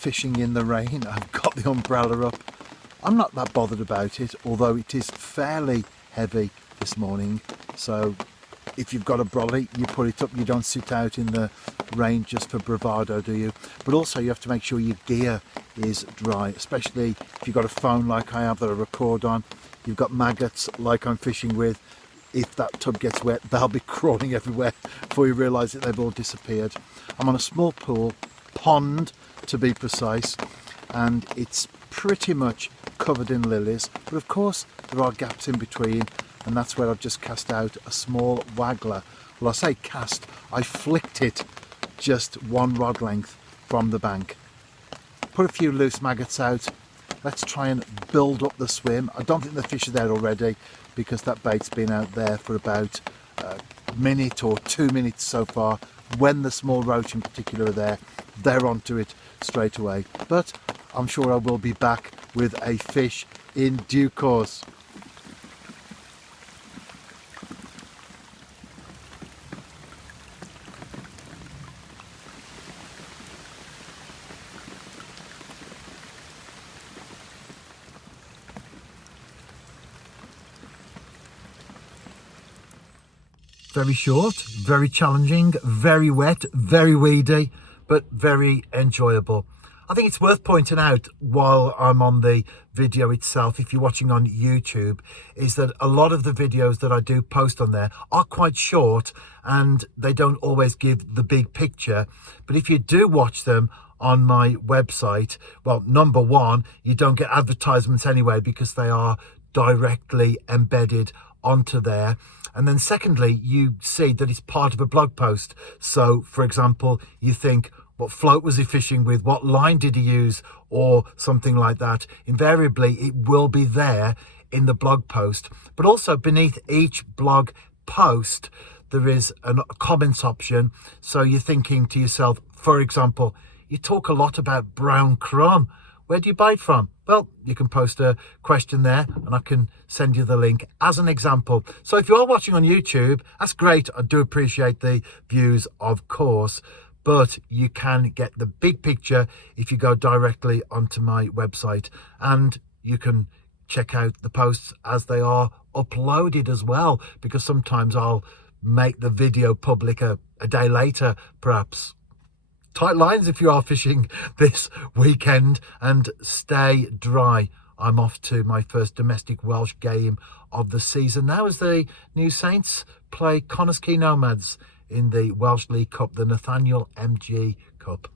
fishing in the rain. I've got the umbrella up. I'm not that bothered about it, although it is fairly heavy this morning. So if you've got a brolly, you put it up. You don't sit out in the rain just for bravado, do you? But also you have to make sure your gear is dry, especially if you've got a phone like I have that I record on. You've got maggots like I'm fishing with. If that tub gets wet, they'll be crawling everywhere before you realise that they've all disappeared. I'm on a small pond to be precise, and it's pretty much covered in lilies, but of course there are gaps in between, and that's where I've just cast out a small waggler. Well, I say cast, I flicked it just one rod length from the bank. Put a few loose maggots out. Let's try and build up the swim. I don't think the fish are there already, because that bait's been out there for about a minute or 2 minutes so far. When the small roach in particular are there, they're onto it straight away. But I'm sure I will be back with a fish in due course. Very short, very challenging, very wet, very weedy, but very enjoyable. I think it's worth pointing out while I'm on the video itself, if you're watching on YouTube, is that a lot of the videos that I do post on there are quite short and they don't always give the big picture. But if you do watch them on my website, well, number one, you don't get advertisements anyway because they are directly embedded onto there. And then secondly, you see that it's part of a blog post. So for example, you think, what float was he fishing with? What line did he use? Or something like that. Invariably, it will be there in the blog post. But also beneath each blog post, there is a comments option. So you're thinking to yourself, for example, you talk a lot about brown crumb. Where do you buy it from? Well, you can post a question there and I can send you the link as an example. So if you are watching on YouTube, that's great. I do appreciate the views, of course, but you can get the big picture if you go directly onto my website, and you can check out the posts as they are uploaded as well, because sometimes I'll make the video public a day later, perhaps. Tight lines if you are fishing this weekend, and stay dry. I'm off to my first domestic Welsh game of the season now as the New Saints play Connors Quay Nomads in the Welsh League Cup, the Nathaniel MG Cup.